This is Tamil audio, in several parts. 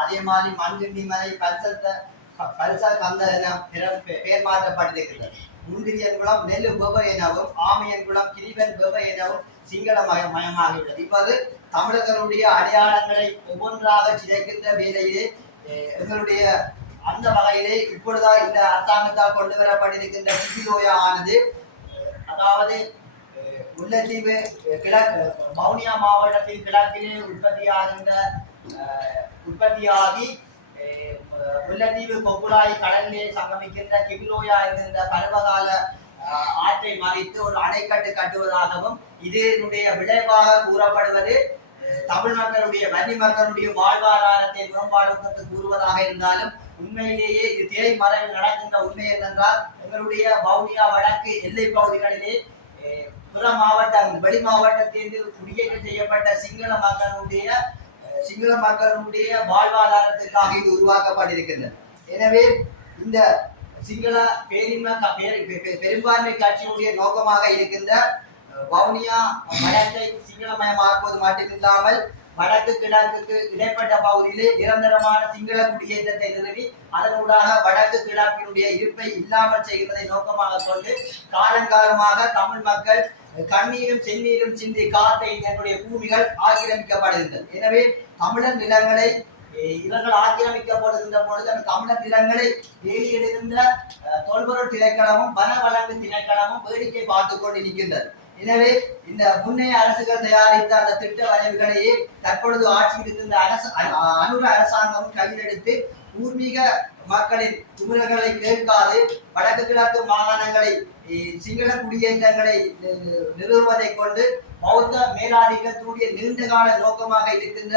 அதே மாதிரி மண்கிண்டி மலை பல்ச கந்த என பெயர் மாற்றப்பட்டிருக்கிறது. முந்திரியன்குளம் நெல் வெப எனவும் ஆமையன்குளம் கிரிவன் வெப எனவும் சிங்கள மயமாகிவிட்டது. இவ்வாறு தமிழர்களுடைய அடையாளங்களை ஒவ்வொன்றாக சிதைக்கின்ற வேலையிலே எங்களுடைய அந்த வகையிலே இப்பொழுதான் இந்த அரசாங்கத்தால் கொண்டு வரப்பட்டிருக்கின்ற கிபிலோயா ஆனது, அதாவது முல்லைத்தீவு கிழக்கு வவுனியா மாவட்டத்தின் கிழக்கிலே உற்பத்தியாகி முல்லைத்தீவு கொக்குழாய் கடலிலே சங்கமிக்கின்ற கிபிலோயா என்கின்ற பருவகால ஆற்றை மறித்து ஒரு அணைக்கட்டு கட்டுவதாகவும், இதனுடைய விளைவாக கூறப்படுவது தமிழ் மக்களுடைய வன்னி மக்களுடைய வாழ்வாதாரத்தை மேம்பாடு கூறுவதாக இருந்தாலும், உண்மையிலேயே இது திரை மறைவில் நடக்கின்ற உண்மை என்னென்றால், எங்களுடைய வவுனியா வடக்கு எல்லை பகுதிகளிலே பிற மாவட்டங்கள் வெளி மாவட்டத்தில் குடியேற்றம் செய்யப்பட்ட சிங்கள மக்களுடைய வாழ்வாதாரத்திற்காக இது உருவாக்கப்பட்டிருக்கின்றது. எனவே இந்த சிங்கள பெரும்பான்மை கட்சியினுடைய நோக்கமாக இருக்கின்ற வவுனியா வடக்கை சிங்களமயமாக்குவது மட்டுமில்லாமல் வடக்கு கிழக்குக்கு இடைப்பட்ட பகுதியிலே நிரந்தரமான சிங்கள குடியேற்றத்தை நிறுவி அதனூடாக வடக்கு கிழக்கினுடைய இருப்பை இல்லாமல் செய்வதை நோக்கமாக கொண்டு காலங்காலமாக தமிழ் மக்கள் கண்ணீரும் செந்நீரும் சிந்தி காத்த எங்களுடைய பூமிகள் ஆக்கிரமிக்கப்படுகின்றது. எனவே தமிழர் நிலங்களை இவர்கள் ஆக்கிரமிக்கப்படுகின்ற பொழுது அந்த தமிழர் நிலங்களை வேலியிடுகின்ற தொல்பொருள் திணைக்களமும் வனவளங்கு திணைக்களமும் வேடிக்கை பார்த்துக் கொண்டு நிற்கின்றது. எனவே இந்த முன்னைய அரசுகள் தயாரித்த அந்த திட்ட வரைவுகளையே தற்பொழுது ஆட்சியில் இருக்கின்ற அனுர அரசாங்கம் கையில் எடுத்து பூர்வீக மக்களின் துமுறல்களை கேட்காது வடக்கு கிழக்கு மாகாணங்களை சிங்கள குடியேற்றங்களை நிறுவுவதை கொண்டு பௌத்த மேலாதிக்கத்தினுடைய நீண்டகால நோக்கமாக இருக்கின்ற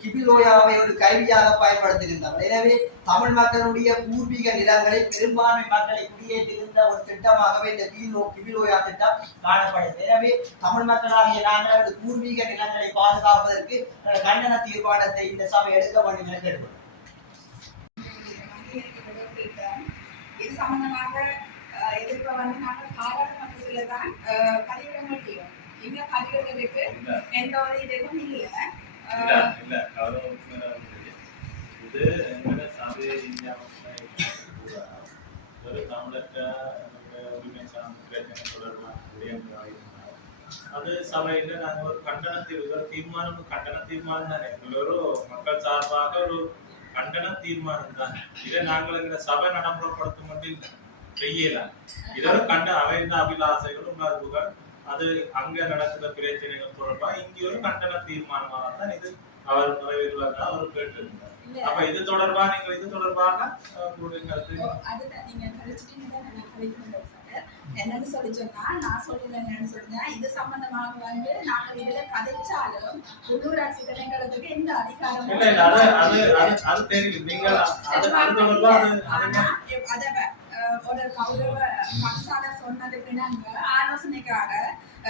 கிபிலோயாவை ஒரு கருவியாக பயன்படுத்துகின்றனர். எனவே தமிழ் மக்களுடைய பூர்வீக நிலங்களை பெரும்பான்மை மக்களை குடியேற்றுகின்ற ஒரு திட்டமாகவே இந்த கிபிலோயா திட்டம் காணப்படுகிறது. எனவே தமிழ் மக்களாகிய நாங்கள் பூர்வீக நிலங்களை பாதுகாப்பதற்கு கண்டன தீர்மானத்தை இந்த சபை எடுக்க வேண்டும் என கேட்கிறோம். இது சம்பந்தமாக எதிர்ப்பு வந்து நாங்கள் பாராளுமன்றத்தில் தான் பதிவிட முடியும். இங்க பதிவிடுறதுக்கு எந்த ஒரு இதுவும் இல்லை. இது எங்களோட சபை ஒரு தமிழக உரிமை சார்ந்த பிரச்சனை தொடர்பான அது சபையில் நாங்கள் ஒரு தீர்மானம் கண்டன தீர்மானம் தானே ஒரு மக்கள் சார்பாக ஒரு கண்டன தீர்மானம் தான். இதை நாங்கள் எங்களை சபை நடைமுறைப்படுத்த மட்டும் செய்யலாம். இதோட அவைந்த அபிலாசைகள் உணர்வுகள் அது அங்க நடக்கிற பிரச்சனைகள் தொடர்பாக இங்கே ஒரு கண்டன தீர்மானமாக தான் இது அவர் நிறைவேறுவதாக அவர் கேட்டிருந்தார். அப்ப இது தொடர்பாக நீங்கள் இது தொடர்பாக என்னன்னு சொல்லி சொன்னா நான் சொல்லுங்க என்னன்னு சொல்லுங்க இது சம்பந்தமாக வந்து நாங்கள் இதுல கதைச்சாலும் உள்ளூராட்சி திணைக்களத்துக்கு எந்த அதிகாரமும் அது தெரியும். நீங்கள் ஒரு கௌரவ பக்சாளர் சொன்னதுக்கு நாங்க ஆலோசனைக்காக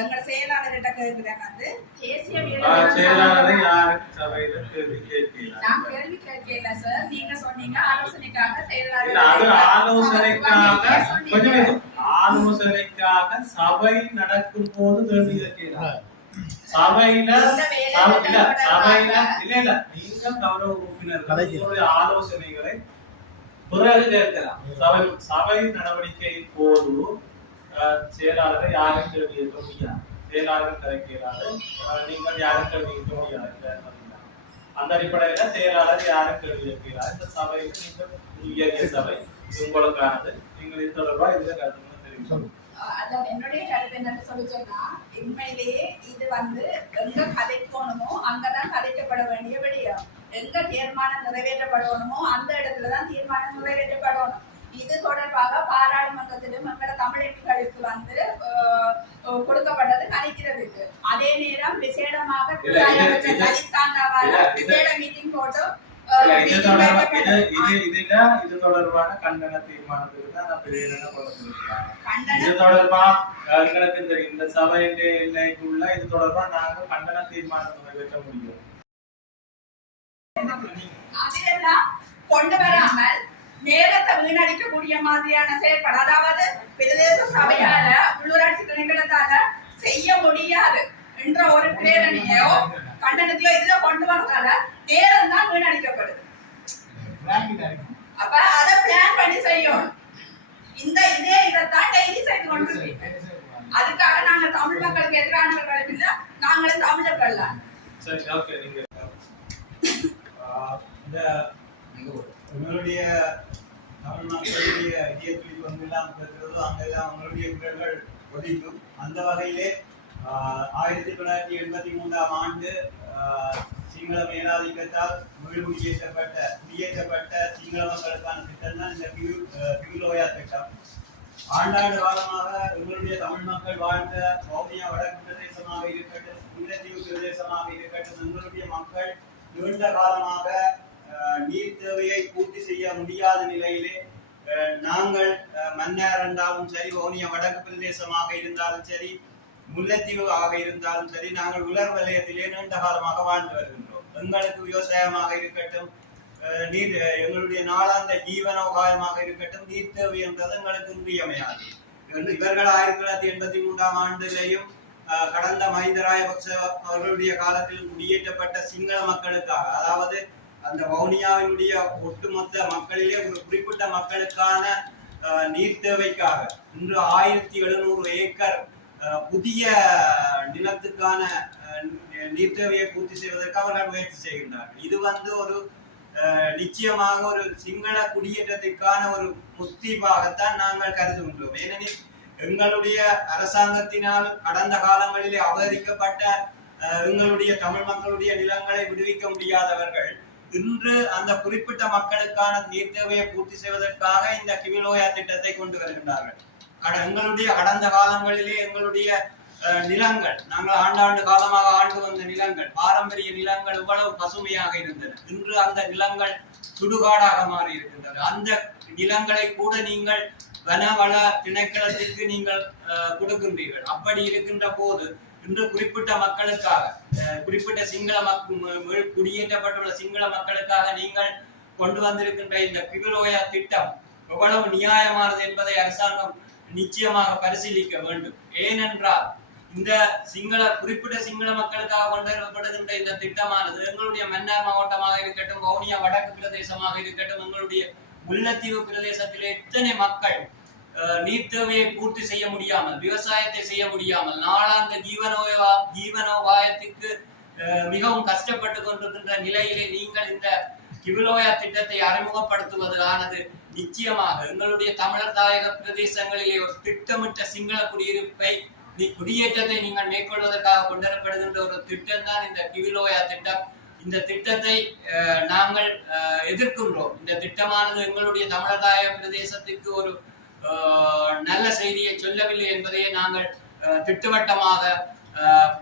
எங்க செயலாளர்கிட்ட கேட்கிறேன் வந்து தேசிய நான் கேள்வி கேட்கல சார். நீங்க சொன்னீங்க ஆலோசனைக்காக ஆலோசனைக்காக சபை நடக்கும் போது கேள்வி கேட்கிறார். சபையில இல்ல நீங்க கௌரவ உறுப்பினர்கள் ஆலோசனைகளை பிறகு கேட்கலாம். சபை நடவடிக்கை போது செயலாளரை யாரும் கேள்வி கேட்க முடியாது. செயலாளர் கலைக்கிறாரு, நீங்கள் யாரும் கேள்வி கேட்க முடியாது. அந்த அடிப்படையில செயலாளர் யாரும் கேள்வி கேட்கிறார். இந்த சபைக்கு நீங்கள் உயரிய சபை உங்களுக்கானது. நீங்கள் இது தொடர்பா இதுல கருத்து தெரிவிக்கணும். அதான் என்னுடைய கருத்து என்னன்னு சொல்லி சொன்னா, உண்மையிலேயே இது வந்து எங்க கதைக்கணுமோ அங்கதான் கதைக்கப்பட வேண்டிய விடயம். எங்க தீர்மானம் நிறைவேற்றப்படணுமோ அந்த இடத்துலதான் தீர்மானம் நிறைவேற்றப்படணும். இது தொடர்பாக பாராளுமன்றத்திலும் எங்களோட தமிழ் எம்பிகளுக்கு வந்து கொடுக்கப்பட்டது கணிக்கிறதுக்கு. அதே நேரம் விசேடமாக விசேட மீட்டிங் போட்டு இது தொடர்பான கண்டன தீர்மானத்துக்கு தான் இது தொடர்பா எங்களுக்கு இந்த சபையின் எல்லைக்குள்ள இது தொடர்பா நாங்க கண்டன தீர்மானம் நிறைவேற்ற முடியும். அதெல்லாம் கொண்டு வராமல் நேரத்தை வீணடிக்கக்கூடிய மாதிரியான செயற்பாடு, அதாவது பிரதேச சபையால உள்ளூராட்சி திணைக்களத்தால செய்ய முடியாது என்ற ஒரு பிரேரணையோ கண்டனத்தையோ இதுல கொண்டு வரதால நேரம் தான் வீணடிக்கப்படுது. அப்ப அதை பிளான் பண்ணி செய்யணும். இதைத்தான் டெய்லி செய்து கொண்டிருக்கீங்க. அதுக்காக நாங்க தமிழ் மக்களுக்கு எதிரானவர்கள் இல்ல, நாங்களும் தமிழர்கள் தான். சரி, ஓகே. நீங்க இந்த உங்களுடைய தமிழ் மக்களுடைய இதய துடிப்பு எங்கெல்லாம் இருக்கிறதோ அங்கெல்லாம் உங்களுடைய குரல்கள் ஒலிக்கும். அந்த வகையிலே 1983ஆம் ஆண்டு சிங்கள மேலாதிக்கத்தால் குடியேற்றப்பட்ட சிங்கள மக்களுக்கான திட்டம் தான் இந்த கிவிலோயா திட்டம். ஆண்டாண்டு காலமாக எங்களுடைய தமிழ் மக்கள் வாழ்ந்த வவுனியா வடக்கு பிரதேசமாக இருக்கட்டும், முல்லைத்தீவு பிரதேசமாக இருக்கட்டும், எங்களுடைய மக்கள் நீண்ட காலமாக நீர் தேவையை பூர்த்தி செய்ய முடியாத நிலையிலே நாங்கள் மன்னார் என்றாலும் சரி, வவுனியா வடக்கு பிரதேசமாக இருந்தாலும் சரி, முல்லைத்தீவு ஆக இருந்தாலும் சரி, நாங்கள் உலர் வலயத்திலே நீண்ட காலமாக வாழ்ந்து வருகின்றோம். எங்களுக்கு விவசாயமாக இருக்கட்டும், நீர் எங்களுடைய நாளாந்த ஜீவனோபாயமாக இருக்கட்டும், நீர் தேவை என்றது எங்களுக்கு இன்றியமையாது. இவர்கள் 1983ஆம் ஆண்டிலேயும் கடந்த மஹிந்த ராஜபக்ச அவர்களுடைய காலத்தில் குடியேற்றப்பட்ட சிங்கள மக்களுக்காக, அதாவது அந்த வவுனியாவினுடைய ஒட்டுமொத்த மக்களிலே ஒரு குறிப்பிட்ட மக்களுக்கான நீர் தேவைக்காக இன்று 1700 ஏக்கர் புதிய நிலத்துக்கான நீர் தேவையை பூர்த்தி செய்வதற்கு அவர்கள் முயற்சி செய்கின்றார்கள். இது ஒரு நிச்சயமாக ஒரு சிங்கள குடியேற்றத்திற்கான ஒரு முஸ்தீபாகத்தான் நாங்கள் கருதுகின்றோம். ஏனெனில் எங்களுடைய அரசாங்கத்தினால் கடந்த காலங்களிலே அபகரிக்கப்பட்ட எங்களுடைய தமிழ் மக்களுடைய நிலங்களை விடுவிக்க முடியாதவர்கள் இன்று அந்த குறிப்பிட்ட மக்களுக்கான நீர் தேவையை பூர்த்தி செய்வதற்காக இந்த கிவிலோயா திட்டத்தை கொண்டு வருகின்றார்கள். எங்களுடைய கடந்த காலங்களிலே எங்களுடைய நிலங்கள், நாங்கள் ஆண்டாண்டு காலமாக ஆண்டு வந்த நிலங்கள், பாரம்பரிய நிலங்கள் இவ்வளவு பசுமையாக இருந்தன. இன்று அந்த நிலங்கள் சுடுகாடாக மாறி இருக்கின்றன. அந்த நிலங்களை கூட நீங்கள் வனவள திணைக்களத்திற்கு நீங்கள் கொடுக்கின்றீர்கள். அப்படி இருக்கின்ற போது இன்று குறிப்பிட்ட மக்களுக்காக, குறிப்பிட்ட சிங்கள குடியேற்றப்பட்டுள்ள சிங்கள மக்களுக்காக நீங்கள் கொண்டு வந்திருக்கின்ற இந்த கிவிலோயா திட்டம் எவ்வளவு நியாயமானது என்பதை அரசாங்கம் நிச்சயமாக பரிசீலிக்க வேண்டும். ஏனென்றால் இந்த குறிப்பிட்ட சிங்கள மக்களுக்காக கொண்டு வரப்படுகின்ற இந்த திட்டமானது எங்களுடைய மன்னார் மாவட்டமாக இருக்கட்டும், வவுனியா வடக்கு பிரதேசமாக இருக்கட்டும், எங்களுடைய முல்லைத்தீவு பிரதேசத்திலே எத்தனை மக்கள் நீர் தேவையை பூர்த்தி செய்ய முடியாமல், விவசாயத்தை செய்ய முடியாமல், நாளாந்த ஜீவனோபாயத்திற்கு மிகவும் கஷ்டப்பட்டு கொண்டிருக்கின்ற நிலையிலே நீங்கள் இந்த கிவிலோயா திட்டத்தை அறிமுகப்படுத்துவது ஆனது நிச்சயமாக எங்களுடைய தமிழர் தாயக பிரதேசங்களிலே ஒரு திட்டமிட்ட சிங்கள குடியேற்றத்தை நீங்கள் மேற்கொள்வதற்காக கொண்டுவரப்படுகின்ற ஒரு திட்டம் தான் இந்த கிவிலோயா திட்டம். இந்த திட்டத்தை நாங்கள் எதிர்க்கின்றோம். இந்த திட்டமானது எங்களுடைய தமிழர் தாயக பிரதேசத்திற்கு ஒரு நல்ல செய்தியை சொல்லவில்லை என்பதையே நாங்கள் திட்டவட்டமாக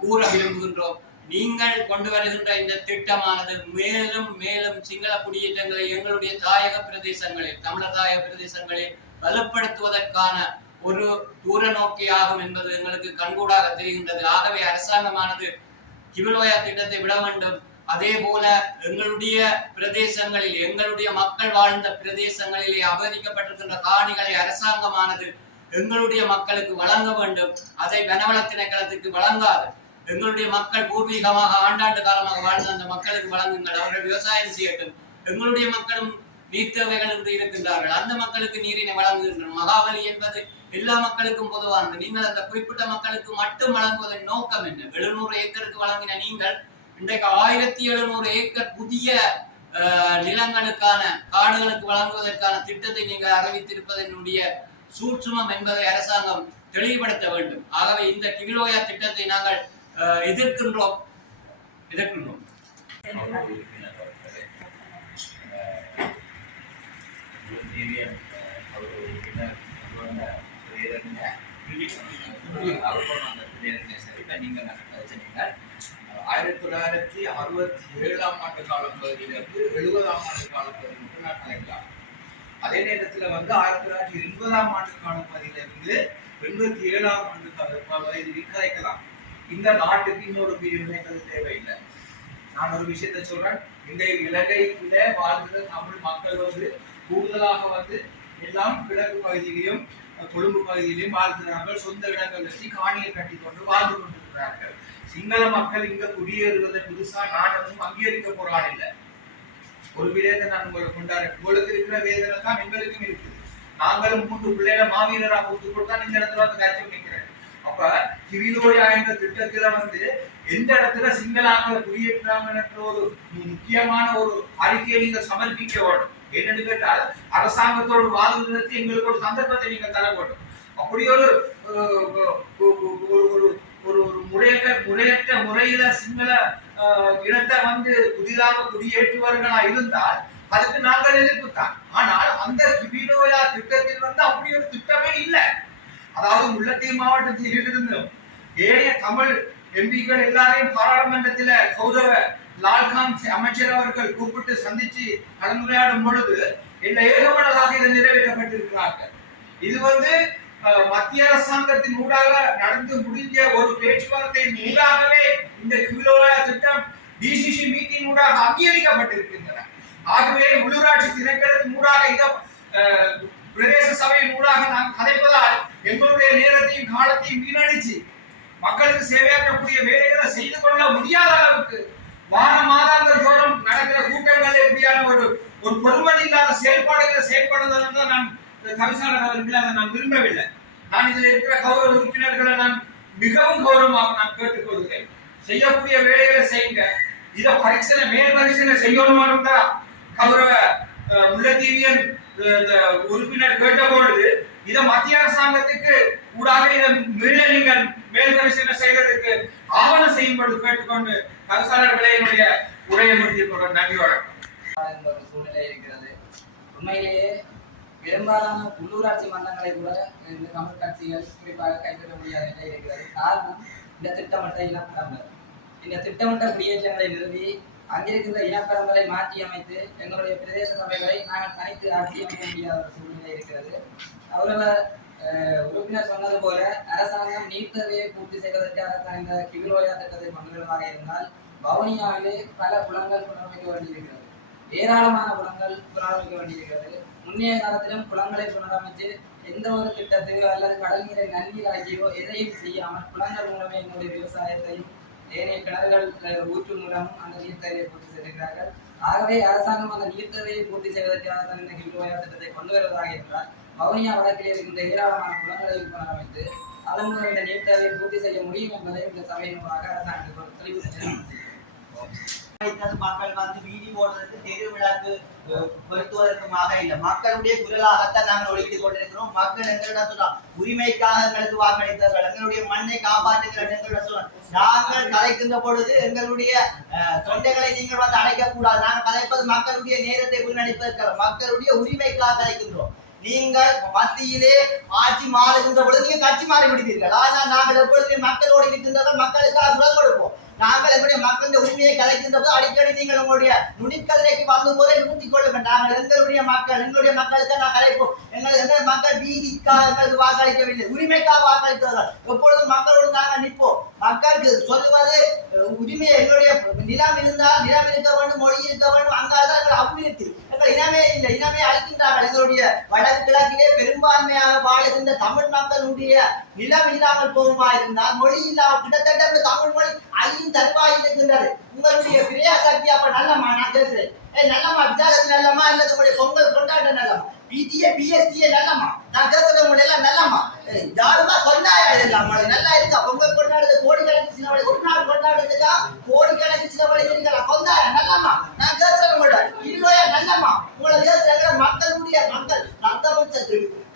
கூற விரும்புகின்றோம். நீங்கள் கொண்டு வருகின்ற இந்த திட்டமானது மேலும் மேலும் சிங்கள குடியேற்றங்களை எங்களுடைய தாயக பிரதேசங்களில், தமிழர் தாயக பிரதேசங்களில் பலப்படுத்துவதற்கான ஒரு தூர நோக்கியாகும் என்பது எங்களுக்கு கண்கூடாக தெரிகின்றது. ஆகவே அரசாங்கமானது கிவிலோயா திட்டத்தை விட வேண்டும். அதே போல எங்களுடைய பிரதேசங்களில், எங்களுடைய மக்கள் வாழ்ந்த பிரதேசங்களிலே அபகரிக்கப்பட்டிருக்கின்ற காணிகளை அரசாங்கமானது எங்களுடைய மக்களுக்கு வழங்க வேண்டும். அதை வனவள திணைக்களத்துக்கு வழங்காது. எங்களுடைய மக்கள் பூர்வீகமாக ஆண்டாண்டு காலமாக வாழ்ந்த அந்த மக்களுக்கு வழங்குங்கள். அவர்கள் விவசாயம் செய்யட்டும். எங்களுடைய மக்களும் நீர் தேவைகள் என்று இருக்கின்றார்கள். அந்த மக்களுக்கு நீரினை வழங்குகின்றனர். மகாவலி என்பது எல்லா மக்களுக்கும் பொதுவானது. நீங்கள் அந்த குறிப்பிட்ட மக்களுக்கு மட்டும் வழங்குவதன் நோக்கம் என்ன? 700 ஏக்கருக்கு வழங்கின நீங்கள் இன்றைக்கு 1700 ஏக்கர் புதிய நிலங்களுக்கான, காடுகளுக்கு வழங்குவதற்கான திட்டத்தை நீங்கள் அறிவித்திருப்பதனுடைய சூட்சுமம் என்பதை அரசாங்கம் தெளிவுபடுத்த வேண்டும். ஆகவே இந்த கிவிலோயா திட்டத்தை நாங்கள் எதிர்க்கின்றோம். நீங்கள் 1967ஆம் ஆண்டு காலப்பகுதியிலிருந்து 70ஆம் ஆண்டு காலப்பகுதிக்கு நான் கணக்கலாம். அதே நேரத்தில் 1980ஆம் ஆண்டு காலப்பகுதியிலிருந்து 87ஆம் ஆண்டு பகுதிக்கு கதைக்கலாம். இந்த நாட்டுக்கு இன்னொரு பிரிவினைகள் தேவையில்லை. நான் ஒரு விஷயத்தை சொல்றேன். இந்த இலங்கையில வாழ்கிற தமிழ் மக்கள் கூடுதலாக எல்லாம் கிழக்கு பகுதியிலையும் கொழும்பு பகுதியிலையும் வாழ்கிறார்கள். சொந்த இடங்கள் வச்சு காணியை கட்டி கொண்டு வாழ்ந்து கொண்டிருக்கிறார்கள். சிங்கள மக்கள் இங்க குடியேறுவதை புதுசா நான் ஒன்றும் அங்கீகரிக்க போறான் இல்லை. ஒரு விடயத்தை நான் உங்களுக்கு கொண்டாடுறேன். உங்களுக்கு இருக்கிற வேதனை தான் எங்களுக்கும் இருக்குது. நாங்களும் 3 பிள்ளைகளை மாவீரராக ஒத்துக்கொண்டு தான் இந்த இடத்துல வந்து காட்சி நிற்கிறேன். அப்ப கிவிலோயா என்ற திட்டத்துல வந்து எந்த இடத்துல சிங்களாக்களை குடியேற்றாங்க என்ற ஒரு முக்கியமான ஒரு அறிக்கையை நீங்க சமர்ப்பிக்க வேண்டும். என்னன்னு கேட்டால் அரசாங்கத்தோடு வாதுவதற்கு எங்களுக்கு ஒரு சந்தர்ப்பத்தை நீங்க தர வேண்டும். அப்படி ஒரு ஒரு முறையற்ற முறையில சிங்கள இனத்தை வந்து புதிதாக குடியேற்றுவர்களா இருந்தால் அதுக்கு நாங்கள் எதிர்ப்புத்தான். ஆனால் அந்த கிவிலோயா திட்டத்தில் வந்து அப்படி ஒரு திட்டமே இல்லை. அதாவது முல்லைத்தீவு மாவட்டத்தில் இருந்து ஏனைய தமிழ் எம்பிக்கள் எல்லாரையும் பாராளுமன்றத்தில் கௌரவ லால்காம் அமைச்சர் அவர்கள் கூப்பிட்டு சந்திச்சு கலந்துரையாடும் பொழுது ஏகமனதாக இது நிறைவேற்றப்பட்டிருக்கிறார்கள். இது வந்து மத்திய அரசாங்கத்தின் ஊடாக நடந்து முடிஞ்ச ஒரு பேச்சுவார்த்தையின் ஊடாகவே இந்த கிவிலோயா திட்டம் டிசிசி மீட்டிங் ஊடாக அங்கீகரிக்கப்பட்டிருக்கின்றன. ஆகவே உள்ளூராட்சி திணைக்களத்தின் ஊடாக இந்த பிரதேச சபையின் ஊடாக நாம் கதைப்பதால் எங்களுடைய நேரத்தையும் காலத்தையும் வீணடிச்சு மக்களுக்கு சேவையாற்றக்கூடிய வேலைகளை செய்து கொள்ள முடியாத அளவுக்கு வார மாதாந்திர தோறும் நடக்கிற கூட்டங்கள் எப்படியான ஒரு பொறுமதி இல்லாத செயல்பாடுகளை செயல்படுவதற்கு தான் நான் தவிசாளர் அவர்கள் அதை நான் விரும்பவில்லை. நான் இதில் இருக்கிற கௌரவ உறுப்பினர்களை நான் மிகவும் கௌரவமாக நான் கேட்டுக்கொள்கிறேன். செய்யக்கூடிய வேலைகளை செய்யுங்க. இதை பரிசீலனை மேல் பரிசீலனை செய்யணுமா இருந்தா கௌரவ முல்லைத்தீவியன் உறுப்பினர் கேட்டபொழுது இதை மத்திய அரசாங்கத்துக்கு ஊடாக இதை நீங்கள் மேல் பரிசீலனை செய்வதற்கு ஆவணம் செய்யும்படி கேட்டுக்கொண்டு தவிசாளர்களை என்னுடைய உரையை முடித்துக் கொள்ள நன்றி வணக்கம். சூழ்நிலை இருக்கிறது. உண்மையிலேயே பெரும்பாலான உள்ளூராட்சி மன்றங்களை கூட இந்த தமிழ் கட்சிகள் குறிப்பாக கைப்பற்ற முடியாத நிலை இருக்கிறது. காரணம் இந்த திட்டமிட்ட இனப்பரம்பல். இந்த திட்டமிட்ட குடியேற்றங்களை நிறுவி அங்கிருக்கின்ற இனப்பரம்பலை மாற்றி அமைத்து எங்களுடைய பிரதேச சபைகளை நாங்கள் தனித்து ஆட்சி அமைக்க முடியாத ஒரு சூழ்நிலை இருக்கிறது. அவர் உறுப்பினர் சொன்னது போல அரசாங்கம் நீர் தேவையை பூர்த்தி செய்வதற்காக தான் இந்த கிவிலோயா திட்டத்தை கொண்டு வருவதாக இருந்தால் வவுனியாவிலே பல குளங்கள் புனரமைக்க வேண்டியிருக்கிறது. ஏராளமான குளங்கள் புனரமைக்க வேண்டியிருக்கிறது. முன்னைய காலத்திலும் குளங்களை புனரமைத்து எந்த ஒரு திட்டத்தையோ அல்லது கடல் நீரை நன்னீராக்கியோ எதையும் செய்யாமல் குளங்கள் மூலமே எங்களுடைய விவசாயத்தையும் ஏனைய கிணறுகள் ஊற்று மூலமும் அந்த நீர் தேவையை பூர்த்தி செய்திருக்கிறார்கள். ஆகவே அரசாங்கம் அந்த நீர் தேவையை பூர்த்தி செய்வதற்காக தான் இந்த கிவிலோயா திட்டத்தை கொண்டு வருவதாக இருந்தால் வவுனியா வடக்கில் இருக்கின்ற ஏராளமான குளங்களையும் புனரமைத்து அதன் மூலம் இந்த நீர் தேவையை பூர்த்தி செய்ய முடியும் என்பதை இந்த சபையின் மூலமாக அரசாங்கத்துக்கு தெளிவு மக்கள் வந்து வீதி போடுறதுக்கு தெரு விழாக்கு பொருத்துவதற்குமாக இல்லை. மக்களுடைய குரலாகத்தான் நாங்கள் ஒழித்துக் கொண்டிருக்கிறோம். மக்கள் எங்களிடம் சொல்றோம் உரிமைக்காக எங்களுக்கு வாக்களித்தார்கள், எங்களுடைய மண்ணை காப்பாற்றுங்கள் எங்களிடம் சொல்றோம். நாங்கள் கலைக்கின்ற பொழுது எங்களுடைய தொண்டைகளை நீங்கள் வந்து அடைக்க கூடாது. நாங்கள் கலைப்பது மக்களுடைய நேரத்தை வீணடிப்பதற்காக மக்களுடைய உரிமைக்காக கலைக்கின்றோம். நீங்கள் மத்தியிலே ஆட்சி மாறுகின்ற பொழுது நீங்க கட்சி மாறி விடுவீர்கள். ஆனால் நாங்கள் எப்பொழுதுமே மக்களோடு இருக்கின்றவர்கள் மக்களுக்காக குரல் கொடுப்போம். நாங்கள் எங்களுடைய மக்களுடைய உரிமையை கலைக்கின்ற போது அடிக்கடி நீங்கள் உங்களுடைய நுனிக்கதிரைக்கு வந்து போதை நிறுத்திக் கொள்ளுங்கள். நாங்கள் எங்களுடைய மக்களுக்கு நான் கலைப்போம். எங்கள் மக்கள் வீதிக்காக எங்களுக்கு வாக்களிக்கவில்லை, உரிமைக்காக வாக்களித்தவர்கள். எப்பொழுதும் மக்களோடு நாங்கள் நிற்போம். மக்களுக்கு சொல்லுவது உரிமையை எங்களுடைய நிலம் இருந்தால் நிலம் இருக்க வேண்டும், மொழி இருக்க வேண்டும். அங்காதான் எங்கள் அபிவிருத்தி. எங்கள் இனமே இல்லை, இனமே அழிக்கின்றார்கள். எங்களுடைய வடக்கு கிழக்கிலே பெரும்பான்மையாக வாழுகின்ற தமிழ் மக்களுடைய நிலம் இல்லாமல் போகுமா இருந்தால் மொழி இல்லாமல் கிட்டத்தட்ட தமிழ் மொழி ஐயும் தருவாயில் இருக்கின்றது. உங்களுடைய பிரியா சக்தி அப்ப நல்லம்மா நான் கேட்கிறேன். நல்லம்மா விசாரத்து நல்லம்மா அல்லது உங்களுடைய பொங்கல் கொண்டாட நல்லம்மா, பிடிஏ பிஎஸ்டிஏ நல்லம்மா நான் கேட்கறது உங்களுடைய எல்லாம் நல்லம்மா. யாருமா கொண்டாயா இதெல்லாம் நல்லா இருக்கா? பொங்கல் கொண்டாடுறது கோடிக்கணக்கு சில வழி, ஒரு நாள் கொண்டாடுறதுக்கா கோடிக்கணக்கு சில வழி இருக்கா? கொண்டாயா நல்லம்மா நான் கேட்கறது உங்களோட இல்லையா நல்லம்மா. உங்களை கேட்கிற மக்களுடைய மக்கள்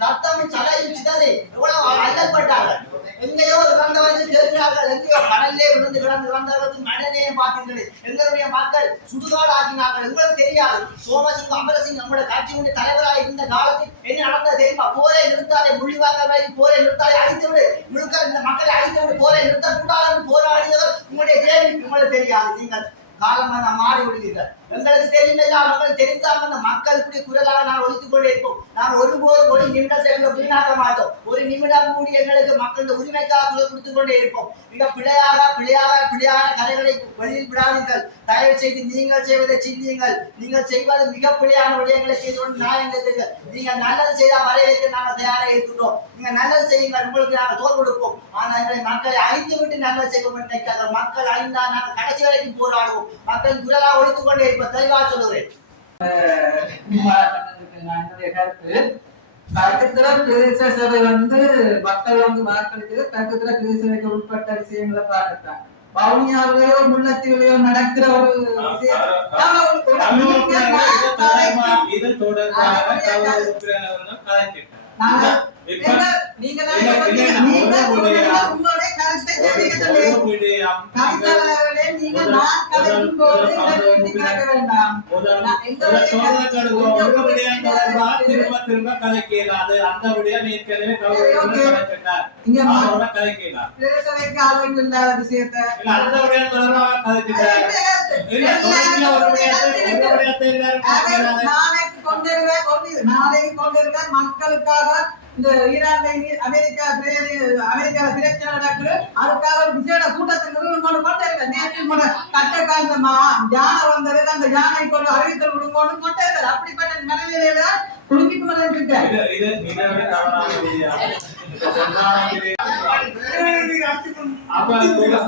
ரத்தமும் சலையும் சிதறி எவ்வளவு அல்லப்பட்டார்கள். எங்கேயோ இறந்த வந்து கேட்கிறார்கள், எங்கேயோ கடல்லே விழுந்து கிடந்து இறந்தவர்களுக்கு மனநேயம் பார்த்தீர்கள். எங்களுடைய மக்கள் சுடுகாடு ஆக்கினார்கள். எங்களுக்கு தெரியாது. சோமசிங் அமரசிங் நம்முடைய கட்சியினுடைய தலைவராக இருந்த காலத்தில் என்ன நடந்தது தெரியுமா? போரை நிறுத்தாலே முள்ளிவாக்க போரை நிறுத்தாலே அழித்துவிடு, முழுக்க இந்த மக்களை அழித்துவிடு, போரை நிறுத்தக்கூடாது போராடியவர் உங்களுடைய கேள்வி உங்களுக்கு தெரியாது. நீங்கள் காலமாக மாறி விடுவீர்கள். எங்களுக்கு தெரியுமில்ல, மக்கள் தெரிந்தாமல் அந்த மக்களுடைய குரலாக நான் ஒழித்துக் கொண்டே இருப்போம். நான் ஒருபோதும் ஒரு நிமிடத்தை வீணாக்க மாட்டோம். ஒரு நிமிடம் கூடி எங்களுக்கு மக்களுடைய உரிமைக்காக குரல் கொடுத்துக் கொண்டே இருப்போம். மிக பிழையான கதைகளை வெளியில் விடாதீர்கள். தயவு செய்து நீங்கள் செய்வதை சிந்தியுங்கள். நீங்கள் செய்வது மிக பிழையான விடயங்களை செய்து கொண்டு நியாயங்கள். நீங்கள் நல்லது செய்தால் வரவேற்க நாங்கள் தயாராக இருக்கின்றோம். நீங்க நல்லது செய்யுங்கள், உங்களுக்கு நாங்கள் தோல் கொடுப்போம். ஆனால் எங்களை மக்களை அழித்து விட்டு நல்லது செய்வோம் நினைக்காத. மக்கள் அழிந்தால் நாங்கள் கடைசி வரைக்கும் போராடுவோம். மக்கள் குரலாக ஒழித்துக் கொண்டே இருப்போம். தெளிவாக சொல்லுகிறேன். கருத்துத்திற பிரதேச சபை மக்கள் வாக்களித்து கருத்துத்திற பிரதேச சபைக்கு உட்பட்ட விஷயங்களை பார்க்கத்தான். வவுனியாவிலேயோ முள்ளத்திலேயோ நடக்கிற ஒரு இது தொடர்பாக திரும்ப கதைக்கிறாது. அந்த விடயம் ஏற்கனவே இல்லாத விஷயத்தை அந்த விடயம் தொடர்பாக கதைக்கிறார். மக்களுக்காக இந்த ஈரான்ல அமெரிக்கா பிரச்சனை நடக்குது. அதுக்காக ஒரு விசேட கூட்டத்தை நிறுவனம் கொண்டிருக்க நேற்று கட்டக்காந்த யானை வந்தது. அந்த யானை கொண்டு அறிவித்தல் விடுங்கன்னு கொண்டிருக்காரு. அப்படிப்பட்ட மனநிலையில குடும்பிட்டு வந்துட்டு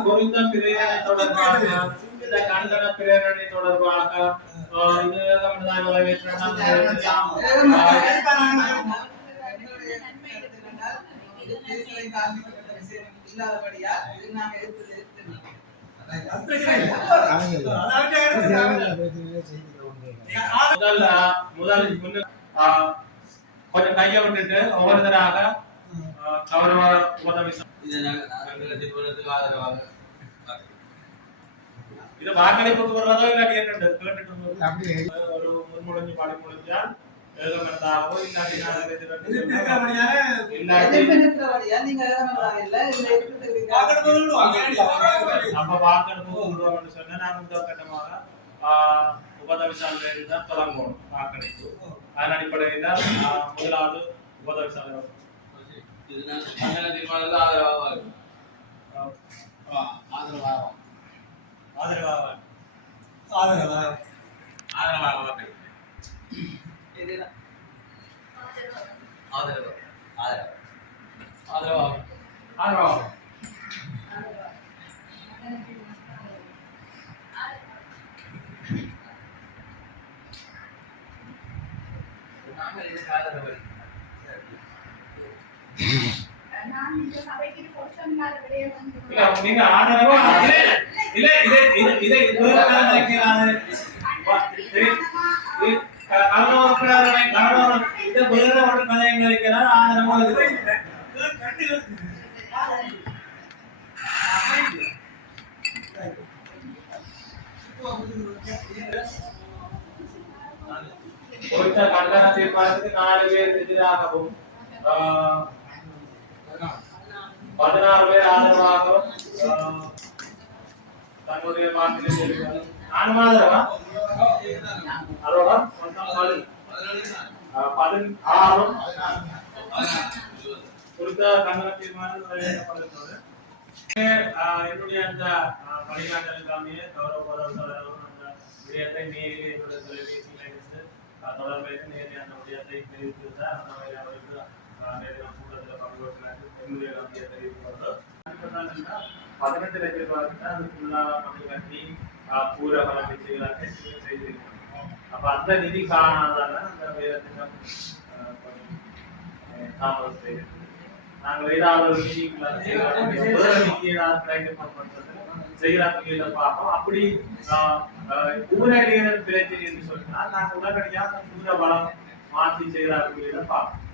குறித்த பிரேரணை தொடர்பாக இந்த கண்டன பிரேரணை தொடர்பாக இல்லாதபடியா நாங்க முதல் கொஞ்சம் கையை விட்டுட்டு ஒவ்வொருத்தராக கௌரவ உபதவி இது வாக்களிப்புக்கு வருவதோ இல்ல கேட்டுட்டு ஒரு முன்முடிஞ்சு பாடி முடிஞ்சால் உபதவிசாலையில் தான் தொடங்கணும் வாக்களிப்பு. அதன் அடிப்படையில் தான் முதலாவது உபதவிசாலை நீங்க ஆதரவா கண்டன தீர்மானத்துக்கு 4 பேர் எதிராகவும் 16 பேர் ஆதரவாகவும் தன்னுடைய மாற்றினை நான் ஆதரவா அதோட 16 குறித்த கண்டன தீர்மானம் நிறைவேற்றப்படுகிறது. என்னுடைய அந்த வழிகாட்டலுக்கான கௌரவ அந்த விடயத்தை நேரில் என்னுடைய தொலைபேசியில் இருந்து தொடர்பு நேரில் அந்த விடயத்தை தெரிவித்திருந்தார். அந்த மாதிரி அவருக்கு நேரில் கூட்டத்தில் பங்குபற்றினார். என்னுடைய நம்பிக்கை தெரிவிக்கிறது 18 லட்சம் ரூபாய்க்கு தான் அதுக்குள்ளா மக்கள் கட்டி பூர பல நிச்சயங்களாக செய்திருக்கோம். அப்ப அந்த நிதி காணாதான அந்த வேதத்திடம் தாமதம் செய்திருக்கு. நாங்கள் ஏதாவது செய்யறாங்க பார்ப்போம். அப்படி ஊரடிகள் பிரச்சனை என்று சொன்னால் நாங்கள் உடனடியாக பூர வளம் மாற்றி செய்யறாங்க பார்ப்போம்.